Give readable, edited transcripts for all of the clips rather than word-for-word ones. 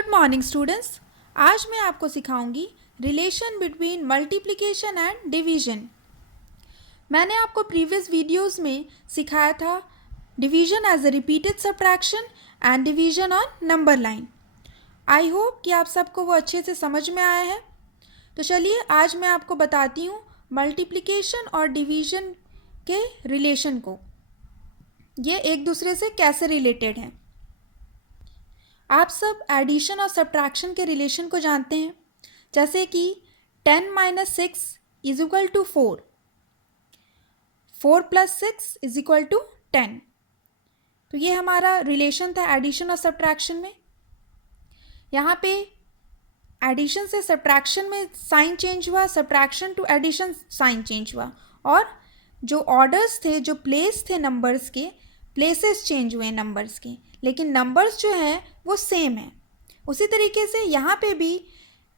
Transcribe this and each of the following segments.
Good morning students. आज मैं आपको सिखाऊंगी relation between multiplication and division. मैंने आपको प्रीवियस वीडियोस में सिखाया था division as a repeated subtraction and division on number line. I hope कि आप सबको वो अच्छे से समझ में आया है। तो चलिए आज मैं आपको बताती हूँ मल्टीप्लिकेशन और डिवीजन के रिलेशन को, ये एक दूसरे से कैसे रिलेटेड हैं। आप सब एडिशन और सब्ट्रैक्शन के रिलेशन को जानते हैं, जैसे कि 10 minus 6 is equal to 4, 4 plus 6 is equal to 10। तो ये हमारा रिलेशन था एडिशन और सब्ट्रैक्शन में। यहाँ पे एडिशन से सब्ट्रैक्शन में साइन चेंज हुआ, subtraction to addition sign change हुआ, और जो ऑर्डर्स थे, जो प्लेस थे नंबर्स के, प्लेसेस चेंज हुए नंबर्स के, लेकिन नंबर्स जो हैं वो सेम है। उसी तरीके से यहाँ पे भी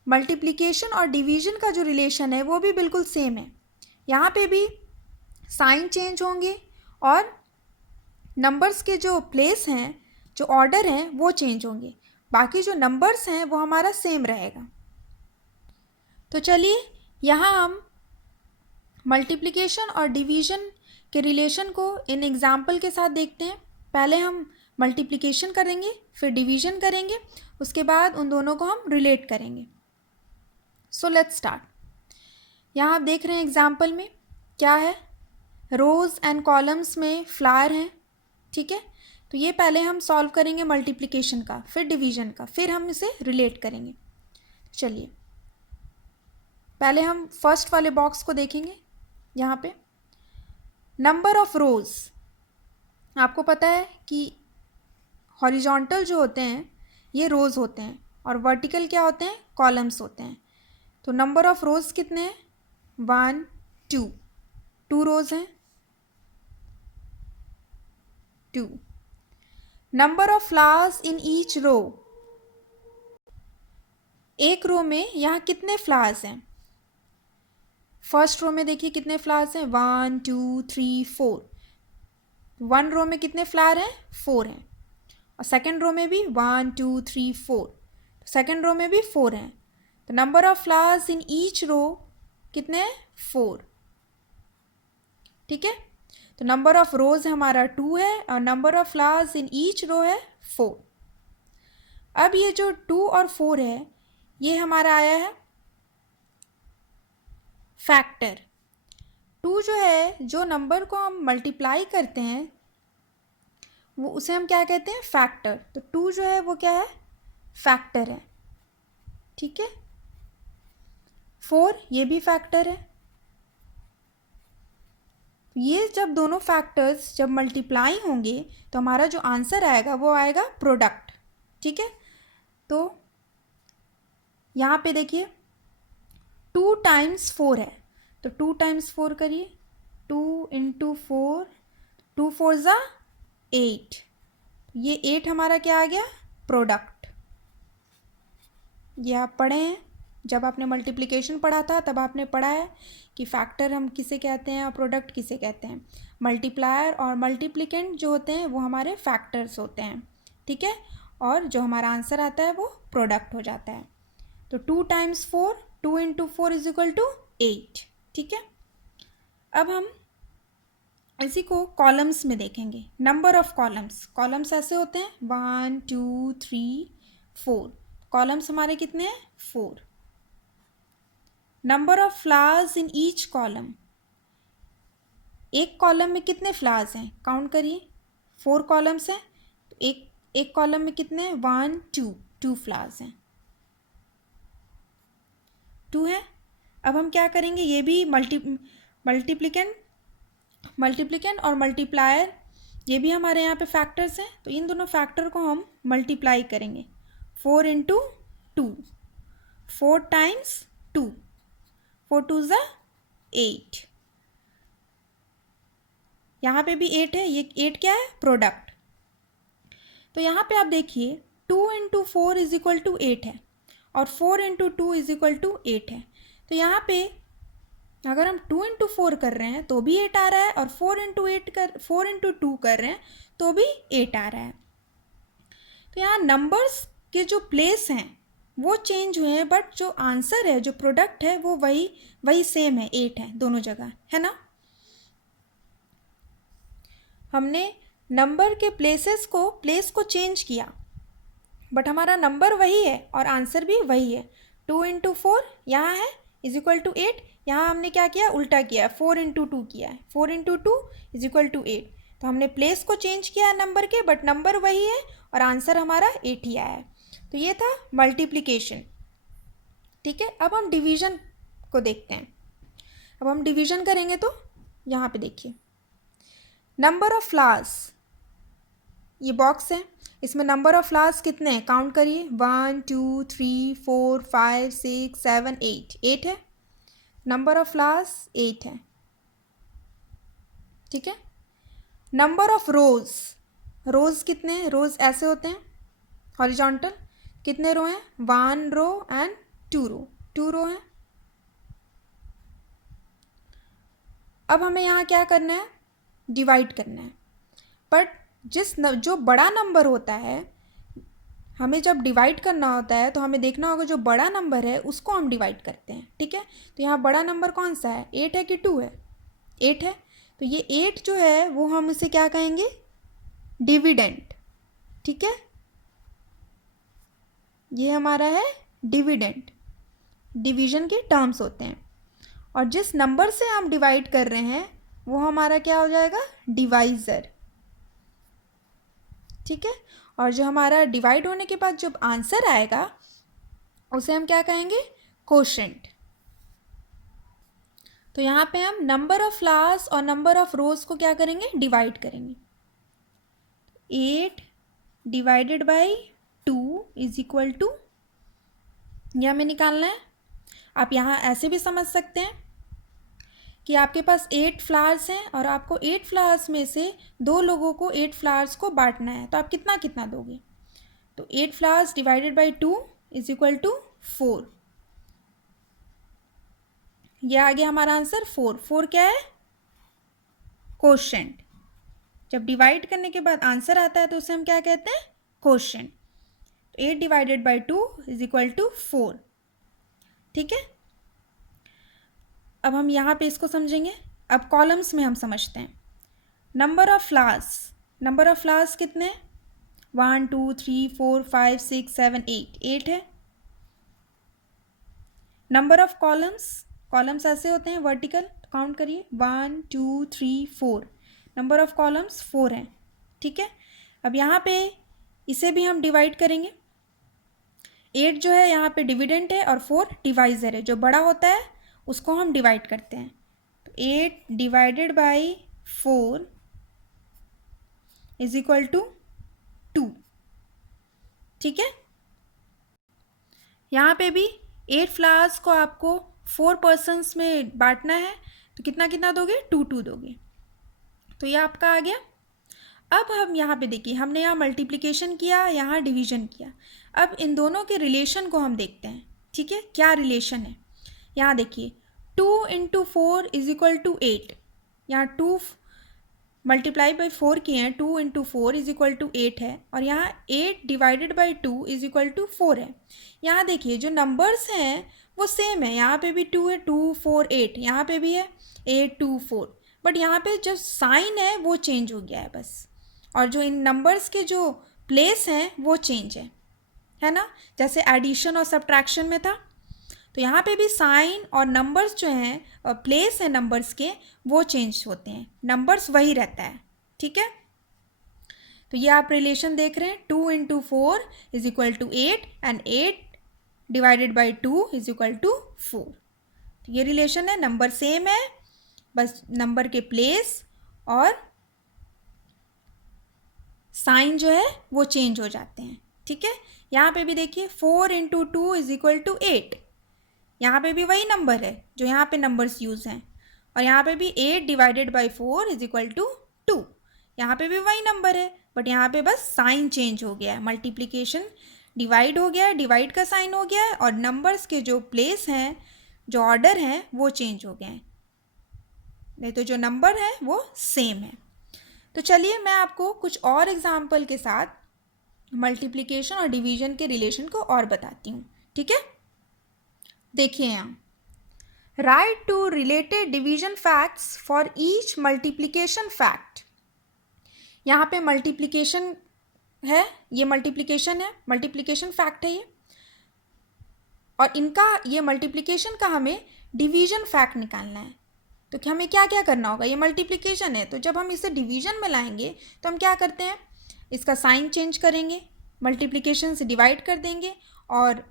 मल्टीप्लिकेशन और डिवीजन का जो रिलेशन है वो भी बिल्कुल सेम है। यहाँ पे भी साइन चेंज होंगे और नंबर्स के जो प्लेस हैं, जो ऑर्डर हैं, वो चेंज होंगे। बाकी जो नंबर्स हैं वो हमारा सेम रहेगा। तो चलिए यहाँ हम मल्टीप्लिकेशन और डिवीजन के रिलेशन को इन एग्जाम्पल के साथ देखते हैं। पहले हम मल्टीप्लिकेशन करेंगे, फिर डिवीजन करेंगे, उसके बाद उन दोनों को हम रिलेट करेंगे। So let's start. यहाँ आप देख रहे हैं एग्जाम्पल में क्या है, रोज़ एंड कॉलम्स में फ्लावर हैं, ठीक है। तो ये पहले हम सॉल्व करेंगे मल्टीप्लिकेशन का, फिर डिवीजन का, फिर हम इसे रिलेट करेंगे। चलिए पहले हम फर्स्ट वाले बॉक्स को देखेंगे। यहाँ पे नंबर ऑफ रोज़, आपको पता है कि हॉरिजॉन्टल जो होते हैं ये रोज़ होते हैं और वर्टिकल क्या होते हैं, कॉलम्स होते हैं। तो नंबर ऑफ रोज़ कितने हैं, 1 2, 2 रोज़ हैं, 2। Number of flowers in each row, एक रो में यहाँ कितने फ्लावर्स हैं। फर्स्ट रो में देखिए कितने फ्लावर्स हैं, 1 2 3 4। 1 रो में कितने फ्लावर हैं, 4 हैं। और सेकेंड रो में भी 1 2 3 4, सेकेंड रो में भी 4 हैं। तो number of flowers in each row कितने हैं, 4, ठीक है। तो नंबर ऑफ रोज हमारा 2 है और number of flowers in each row है 4। अब ये जो 2 और 4 है ये हमारा आया है फैक्टर। 2 जो है, जो नंबर को हम मल्टीप्लाई करते हैं वो उसे हम क्या कहते हैं, फैक्टर। तो 2 जो है वो क्या है, फैक्टर है, ठीक है। 4 ये भी फैक्टर है। ये जब दोनों फैक्टर्स जब मल्टीप्लाई होंगे तो हमारा जो आंसर आएगा वो आएगा प्रोडक्ट, ठीक है। तो यहाँ पे देखिए 2 टाइम्स 4 है, तो 2 टाइम्स 4 करिए, 2 इंटू 4, 2 4 ज़ा 8। ये 8 हमारा क्या आ गया, प्रोडक्ट। ये आप पढ़े हैं, जब आपने मल्टीप्लिकेशन पढ़ा था तब आपने पढ़ा है कि फैक्टर हम किसे कहते हैं और प्रोडक्ट किसे कहते हैं। मल्टीप्लायर और मल्टीप्लिकेंट जो होते हैं वो हमारे फैक्टर्स होते हैं, ठीक है। और जो हमारा आंसर आता है वो प्रोडक्ट हो जाता है। तो 2 times 4, 2 into 4 is equal to 8, ठीक है। अब हम इसी को कॉलम्स में देखेंगे। नंबर ऑफ कॉलम्स, कॉलम्स ऐसे होते हैं 1 2 3 4। कॉलम्स हमारे कितने हैं, 4। Number of flowers in each column, एक कॉलम में कितने फ्लावर्स हैं, काउंट करिए। 4 कॉलम्स हैं तो एक कॉलम में कितने हैं, 1 2, 2 फ्लावर्स हैं, 2 हैं। अब हम क्या करेंगे, ये भी मल्टीप्लिकेंट और मल्टीप्लायर, ये भी हमारे यहाँ पे फैक्टर्स हैं। तो इन दोनों फैक्टर को हम मल्टीप्लाई करेंगे। 4 इंटू 2, 4 टाइम्स 2, 4 2 ज़ा 8। यहाँ पे भी 8 है, ये 8 क्या है, प्रोडक्ट। तो यहाँ पे आप देखिए 2 इंटू 4 इज इक्वल टू 8 है और 4 इंटू 2 इज इक्वल टू 8 है। तो यहाँ पे अगर हम 2 इंटू 4 कर रहे हैं तो भी 8 आ रहा है और 4 इंटू 2 कर रहे हैं तो भी 8 आ रहा है। तो यहाँ नंबर्स के जो प्लेस हैं वो चेंज हुए हैं, बट जो आंसर है, जो प्रोडक्ट है, वो वही सेम है, 8 है दोनों जगह, है ना। हमने नंबर के प्लेस को चेंज किया, बट हमारा नंबर वही है और आंसर भी वही है। 2 इंटू 4 यहाँ है इज इक्वल टू 8। यहाँ हमने क्या किया, उल्टा किया, 4 इंटू 2 किया है। 4 इंटू 2 इज इक्वल टू 8। तो हमने प्लेस को चेंज किया है नंबर के, बट नंबर वही है और आंसर हमारा 8 ही आया है। तो ये था मल्टीप्लिकेशन। ठीक है, अब हम डिवीज़न को देखते हैं। अब हम डिवीज़न करेंगे तो यहाँ पे देखिए, नंबर ऑफ फ्लावर्स, ये बॉक्स है, इसमें नंबर ऑफ फ्लावर्स कितने हैं, काउंट करिए। 1 2 3 4 5 6 7 8, 8 है। नंबर ऑफ फ्लावर्स 8 है। ठीक है। नंबर ऑफ रोज़ कितने हैं, रोज़ ऐसे होते हैं हॉरिजॉन्टल। कितने रो हैं, 1 रो एंड 2 रो, 2 रो हैं। अब हमें यहाँ क्या करना है, डिवाइड करना है। बट जो बड़ा नंबर होता है, हमें जब डिवाइड करना होता है तो हमें देखना होगा जो बड़ा नंबर है उसको हम डिवाइड करते हैं। ठीक है, तो यहाँ बड़ा नंबर कौन सा है, 8 है कि 2 है, 8 है। तो ये 8 जो है वो हम इसे क्या कहेंगे, डिविडेंड। ठीक है, ये हमारा है डिविडेंड, डिवीजन के टर्म्स होते हैं। और जिस नंबर से हम डिवाइड कर रहे हैं वो हमारा क्या हो जाएगा, डिवाइज़र। ठीक है, और जो हमारा डिवाइड होने के बाद जब आंसर आएगा उसे हम क्या कहेंगे, कोशेंट। तो यहाँ पे हम नंबर ऑफ फ्लावर्स और नंबर ऑफ रोज को क्या करेंगे, डिवाइड करेंगे। 8 divided by 2 is equal to, यह हमें निकालना है। आप यहाँ ऐसे भी समझ सकते हैं कि आपके पास 8 फ्लावर्स हैं और आपको 8 फ्लावर्स में से 2 लोगों को 8 फ्लावर्स को बांटना है, तो आप कितना कितना दोगे। तो 8 flowers divided by 2 is equal to 4। यह आ गया हमारा आंसर 4। 4 क्या है, कोशेंट। जब डिवाइड करने के बाद आंसर आता है तो उसे हम क्या कहते हैं, quotient. 8 divided by 2 is equal to 4। ठीक है, अब हम यहाँ पे इसको समझेंगे। अब कॉलम्स में हम समझते हैं। नंबर ऑफ फ्लावर्स कितने हैं, 1 2 3 4 5 6 7 8, 8 है। नंबर ऑफ कॉलम्स ऐसे होते हैं वर्टिकल, काउंट करिए, 1 2 3 4। नंबर ऑफ कॉलम्स 4 हैं। ठीक है, अब यहाँ पे इसे भी हम डिवाइड करेंगे। 8 जो है यहाँ पे डिविडेंट है और 4 डिवाइज़र है, जो बड़ा होता है उसको हम डिवाइड करते हैं। तो 8 divided by 4 is equal to 2। ठीक है, यहाँ पे भी 8 फ्लावर्स को आपको 4 पर्सन्स में बांटना है, तो कितना कितना दोगे, 2 2 दोगे। तो ये आपका आ गया। अब हम यहाँ पे देखिए, हमने यहाँ मल्टीप्लिकेशन किया, यहाँ डिवीजन किया। अब इन दोनों के रिलेशन को हम देखते हैं। ठीक है, क्या रिलेशन है, यहाँ देखिए, 2 इंटू 4 इज इक्वल टू 8। यहाँ 2 मल्टीप्लाई बाई 4 किए हैं, 2 इंटू 4 इज इक्वल टू 8 है। और यहाँ 8 divided by 2 is equal to 4 है। यहाँ देखिए जो नंबर्स हैं वो सेम है, यहाँ पे भी 2 है, 2 4 8, यहाँ पे भी है 8 2 4, बट यहाँ पे जो साइन है वो चेंज हो गया है बस। और जो इन नंबर्स के जो प्लेस हैं वो चेंज है ना, जैसे एडिशन और सब्ट्रैक्शन में था। तो यहाँ पे भी साइन और नंबर्स जो हैं, प्लेस है नंबर्स के, वो चेंज होते हैं, नंबर्स वही रहता है। ठीक है, तो ये आप रिलेशन देख रहे हैं, 2 into 4 is equal to 8 and 8 divided by 2 is equal to 4। तो ये रिलेशन है, नंबर सेम है, बस नंबर के प्लेस और साइन जो है वो चेंज हो जाते हैं। ठीक है, यहाँ पे भी देखिए 4 इंटू 2 इज इक्वल टू 8, यहाँ पे भी वही नंबर है जो यहाँ पे नंबर्स यूज़ हैं। और यहाँ पे भी 8 divided by 4 is equal to 2, यहाँ पे भी वही नंबर है, बट यहाँ पे बस साइन चेंज हो गया है। मल्टीप्लिकेशन डिवाइड हो गया है, डिवाइड का साइन हो गया है, और नंबर्स के जो प्लेस हैं, जो ऑर्डर हैं, वो चेंज हो गए हैं, नहीं तो जो नंबर है वो सेम है। तो चलिए मैं आपको कुछ और एग्जाम्पल के साथ मल्टीप्लिकेशन और डिवीजन के रिलेशन को और बताती हूँ, ठीक है। देखिए यहाँ, write to related division facts for each multiplication fact. यहाँ पे मल्टीप्लिकेशन है, ये मल्टीप्लिकेशन है, मल्टीप्लिकेशन फैक्ट है ये, और इनका ये मल्टीप्लिकेशन का हमें डिवीजन फैक्ट निकालना है। तो क्या हमें क्या क्या करना होगा, ये मल्टीप्लिकेशन है तो जब हम इसे डिवीजन में लाएंगे तो हम क्या करते हैं, इसका साइन चेंज करेंगे, मल्टीप्लिकेशन से डिवाइड कर देंगे, और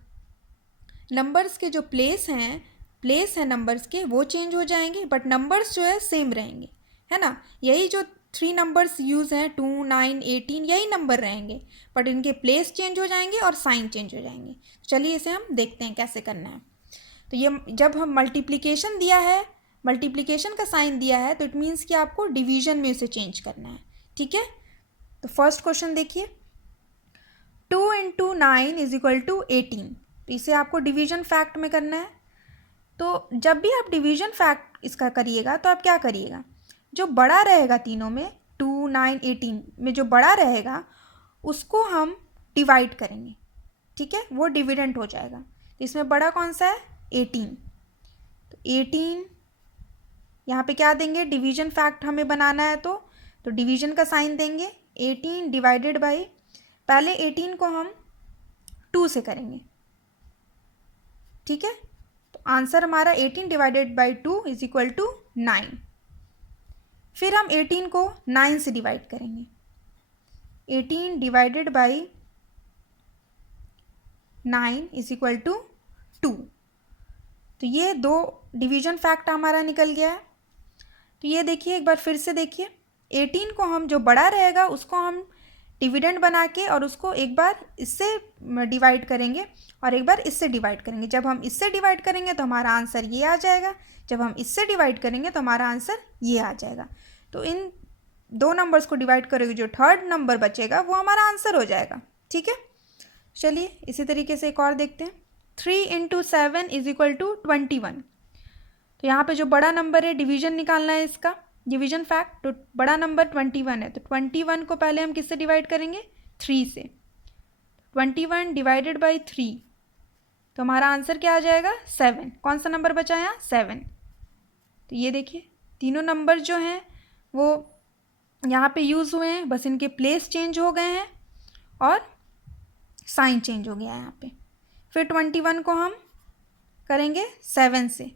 नंबर्स के जो प्लेस है नंबर्स के वो चेंज हो जाएंगे, बट नंबर्स जो है सेम रहेंगे, है ना। यही जो 3 नंबर्स यूज़ हैं 2, 9, 18 यही नंबर रहेंगे, बट इनके प्लेस चेंज हो जाएंगे और साइन चेंज हो जाएंगे। चलिए इसे हम देखते हैं कैसे करना है। तो ये जब हम मल्टीप्लिकेशन दिया है, मल्टीप्लिकेशन का साइन दिया है, तो इट मीन्स कि आपको डिवीजन में उसे चेंज करना है, ठीक है। तो फर्स्ट क्वेश्चन देखिए, 2 × 9 = 18। तो इसे आपको डिवीजन फैक्ट में करना है। तो जब भी आप डिवीजन फैक्ट इसका करिएगा तो आप क्या करिएगा, जो बड़ा रहेगा तीनों में 2, 9, 18 में जो बड़ा रहेगा उसको हम डिवाइड करेंगे, ठीक है, वो डिविडेंट हो जाएगा। तो इसमें बड़ा कौन सा है, 18। तो 18 यहाँ पे क्या देंगे, डिवीजन फैक्ट हमें बनाना है तो डिवीजन का साइन देंगे। 18 डिवाइडेड बाई, पहले 18 को हम 2 से करेंगे, ठीक है। तो आंसर हमारा 18 डिवाइडेड बाई 2 = 9। फिर हम 18 को 9 से डिवाइड करेंगे, 18 डिवाइडेड बाई 9 = 2। तो ये 2 डिवीजन फैक्ट हमारा निकल गया है। तो ये देखिए, एक बार फिर से देखिए, 18 को हम जो बड़ा रहेगा उसको हम डिविडेंड बना के और उसको एक बार इससे डिवाइड करेंगे और एक बार इससे डिवाइड करेंगे। जब हम इससे डिवाइड करेंगे तो हमारा आंसर ये आ जाएगा, जब हम इससे डिवाइड करेंगे तो हमारा आंसर ये आ जाएगा। तो इन 2 नंबर्स को डिवाइड करोगे, जो थर्ड नंबर बचेगा वो हमारा आंसर हो जाएगा, ठीक है। चलिए इसी तरीके से एक और देखते हैं, 3 × 7 = 21। तो यहाँ पे जो बड़ा नंबर है डिवीजन निकालना है इसका, डिवीजन फैक्ट। तो बड़ा नंबर 21 है, तो 21 को पहले हम किससे डिवाइड करेंगे, 3 से। 21 डिवाइडेड बाई 3, तो हमारा आंसर क्या आ जाएगा, 7। कौन सा नंबर बचा यहाँ, 7। तो ये देखिए तीनों नंबर जो हैं वो यहाँ पे यूज़ हुए हैं, बस इनके प्लेस चेंज हो गए हैं और साइन चेंज हो गया है यहाँ पे। फिर 21 को हम करेंगे 7 से,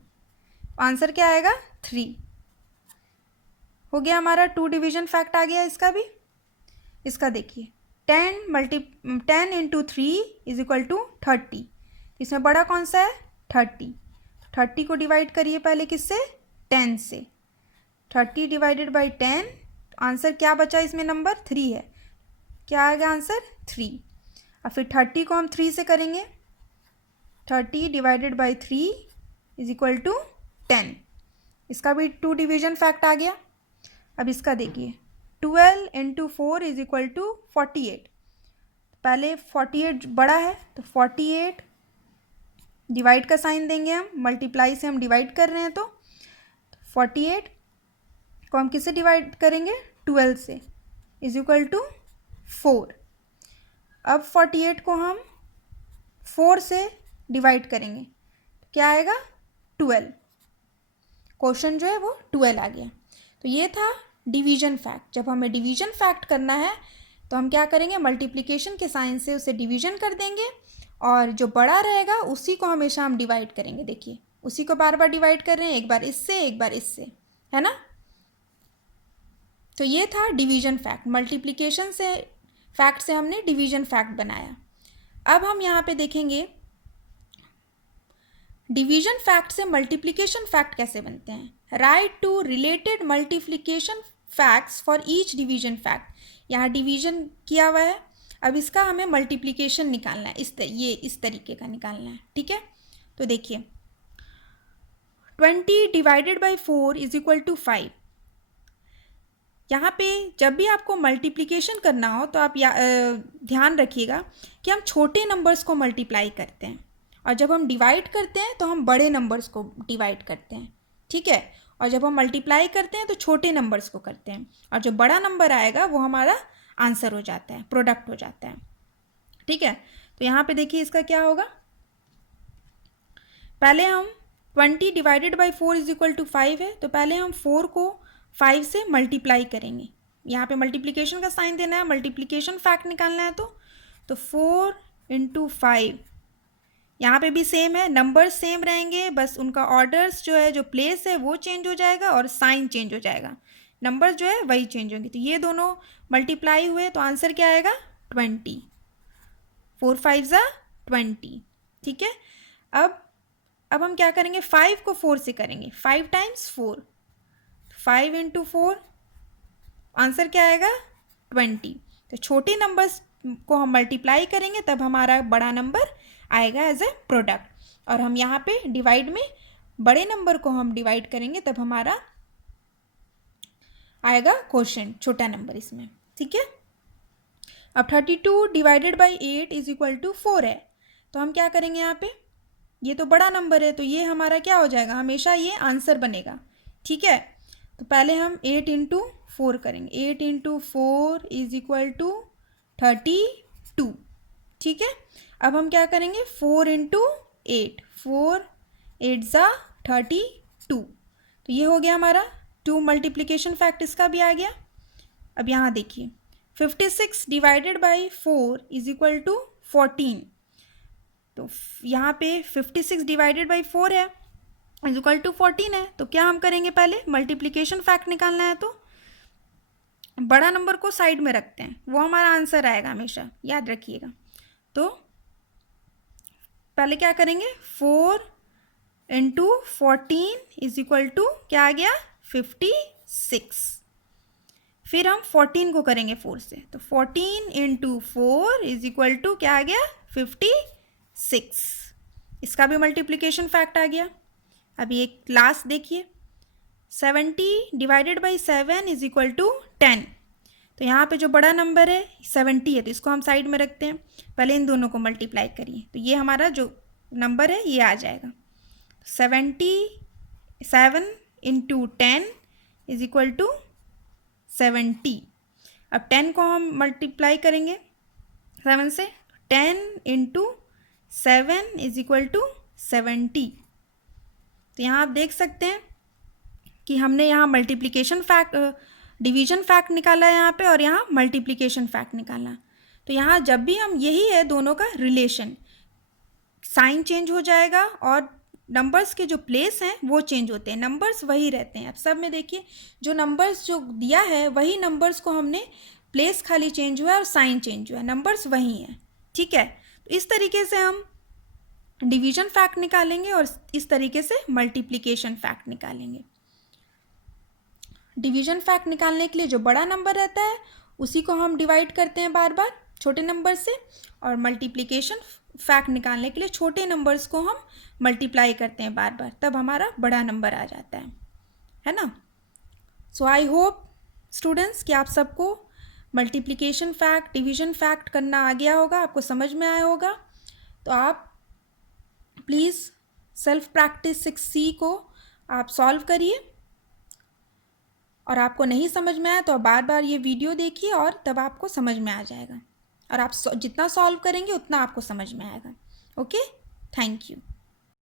आंसर क्या आएगा, 3। हो गया हमारा 2 डिवीजन फैक्ट आ गया इसका भी। इसका देखिए, 10 × 3 = 30। इसमें बड़ा कौन सा है, 30। 30 को डिवाइड करिए पहले किससे, 10 से। 30 डिवाइडेड बाई 10, आंसर क्या बचा इसमें, नंबर 3 है, क्या आएगा आंसर, 3। और फिर 30 को हम 3 से करेंगे, 30 डिवाइडेड बाई 3 = 10। इसका भी 2 डिवीजन फैक्ट आ गया। अब इसका देखिए, 12 × 4 = 48। पहले 48 बड़ा है तो 48 डिवाइड का साइन देंगे हम, मल्टीप्लाई से हम डिवाइड कर रहे हैं, तो 48 को हम किससे डिवाइड करेंगे, 12 से, = 4। अब 48 को हम 4 से डिवाइड करेंगे, तो क्या आएगा, 12। क्वेश्चन जो है वो 12 आ गया। तो ये था डिवीजन फैक्ट। जब हमें डिवीजन फैक्ट करना है तो हम क्या करेंगे, मल्टीप्लिकेशन के साइन से उसे डिवीजन कर देंगे और जो बड़ा रहेगा उसी को हमेशा हम डिवाइड करेंगे। देखिए उसी को बार बार डिवाइड कर रहे हैं, एक बार इससे एक बार इससे, है ना। तो ये था डिवीजन फैक्ट, मल्टीप्लिकेशन से फैक्ट से हमने डिवीजन फैक्ट बनाया। अब हम यहाँ पे देखेंगे डिवीजन फैक्ट से मल्टीप्लिकेशन फैक्ट कैसे बनते हैं। Write to related multiplication facts for each division fact. यहाँ डिवीजन किया हुआ है, अब इसका हमें मल्टीप्लिकेशन निकालना है, इस तरीके का निकालना है, ठीक है। तो देखिए 20 डिवाइडेड बाई 4 = 5। यहाँ पे जब भी आपको मल्टीप्लिकेशन करना हो तो आप ध्यान रखिएगा कि हम छोटे नंबर्स को मल्टीप्लाई करते हैं और जब हम डिवाइड करते हैं तो हम बड़े नंबर्स को डिवाइड करते हैं, ठीक है। और जब हम मल्टीप्लाई करते हैं तो छोटे नंबर्स को करते हैं और जो बड़ा नंबर आएगा वो हमारा आंसर हो जाता है, प्रोडक्ट हो जाता है। ठीक है। तो यहाँ पे देखिए इसका क्या होगा, पहले हम 20 divided by 4 is equal to 5 है, तो पहले हम 4 को 5 से मल्टीप्लाई करेंगे। यहाँ पे मल्टीप्लिकेशन का साइन देना है, मल्टीप्लिकेशन फैक्ट निकालना है। तो 4 इंटू 5, यहाँ पे भी सेम है, नंबर्स सेम रहेंगे, बस उनका ऑर्डर्स जो है, जो प्लेस है वो चेंज हो जाएगा और साइन चेंज हो जाएगा, नंबर्स जो है वही चेंज होंगे। तो ये दोनों मल्टीप्लाई हुए तो आंसर क्या आएगा 20, 4 5 ज़ा 20। ठीक है। अब हम क्या करेंगे, 5 को 4 से करेंगे, 5 टाइम्स 4, 5 इंटू 4, आंसर क्या आएगा 20। तो छोटे नंबर्स को हम मल्टीप्लाई करेंगे तब हमारा बड़ा नंबर आएगा एज ए प्रोडक्ट, और हम यहाँ पे डिवाइड में बड़े नंबर को हम डिवाइड करेंगे तब हमारा आएगा क्वोशिएंट, छोटा नंबर इसमें। ठीक है। अब 32 divided by 8 is equal to 4 है, तो हम क्या करेंगे, यहाँ पे ये तो बड़ा नंबर है तो ये हमारा क्या हो जाएगा, हमेशा ये आंसर बनेगा। ठीक है। तो पहले हम 8 इंटू 4 करेंगे, 8 इंटू 4 इज इक्वल टू 32। ठीक है। अब हम क्या करेंगे, 4 इंटू 8, 4 8 ज़ा 32, तो ये हो गया हमारा 2 मल्टीप्लिकेशन फैक्ट, इसका भी आ गया। अब यहाँ देखिए 56 divided by 4 is equal to 14, तो यहाँ पे 56 डिवाइडेड बाई 4 है इज इक्वल टू 14 है, तो क्या हम करेंगे, पहले मल्टीप्लिकेशन फैक्ट निकालना है, तो बड़ा नंबर को साइड में रखते हैं, वो हमारा आंसर आएगा हमेशा, याद रखिएगा। तो पहले क्या करेंगे, 4 इंटू 14 इज इक्वल टू क्या आ गया 56, फिर हम 14 को करेंगे 4 से, तो 14 इंटू 4 इज इक्वल टू क्या आ गया 56, इसका भी मल्टीप्लिकेशन फैक्ट आ गया। अभी एक लास्ट देखिए, 70 divided by 7 is equal to 10, तो यहाँ पे जो बड़ा नंबर है 70 है, तो इसको हम साइड में रखते हैं, पहले इन दोनों को मल्टीप्लाई करिए, तो ये हमारा जो नंबर है ये आ जाएगा 77 इंटू 10 इज इक्वल टू 70। अब 10 को हम मल्टीप्लाई करेंगे 7 से, 10 इंटू 7 इज इक्वल टू 70। तो यहाँ आप देख सकते हैं कि हमने यहाँ मल्टीप्लिकेशन फैक्ट, डिवीजन फैक्ट निकाला है यहाँ पे, और यहाँ मल्टीप्लिकेशन फैक्ट निकाला। तो यहाँ जब भी हम, यही है दोनों का रिलेशन, साइन चेंज हो जाएगा और नंबर्स के जो प्लेस हैं वो चेंज होते हैं, नंबर्स वही रहते हैं। अब सब में देखिए जो नंबर्स जो दिया है वही नंबर्स को हमने, प्लेस खाली चेंज हुआ है और साइन चेंज हुआ है, नंबर्स वही हैं। ठीक है। तो इस तरीके से हम डिवीजन फैक्ट निकालेंगे और इस तरीके से मल्टीप्लिकेशन फैक्ट निकालेंगे। डिवीजन फैक्ट निकालने के लिए जो बड़ा नंबर रहता है उसी को हम डिवाइड करते हैं बार बार छोटे नंबर से, और मल्टीप्लिकेशन फैक्ट निकालने के लिए छोटे नंबर्स को हम मल्टीप्लाई करते हैं बार बार, तब हमारा बड़ा नंबर आ जाता है ना। सो आई होप स्टूडेंट्स कि आप सबको मल्टीप्लिकेशन फैक्ट, डिवीजन फैक्ट करना आ गया होगा, आपको समझ में आया होगा। तो आप प्लीज़ सेल्फ प्रैक्टिस 6C को आप सॉल्व करिए, और आपको नहीं समझ में आया तो बार बार ये वीडियो देखिए और तब आपको समझ में आ जाएगा, और आप जितना सॉल्व करेंगे उतना आपको समझ में आएगा। Okay, thank you.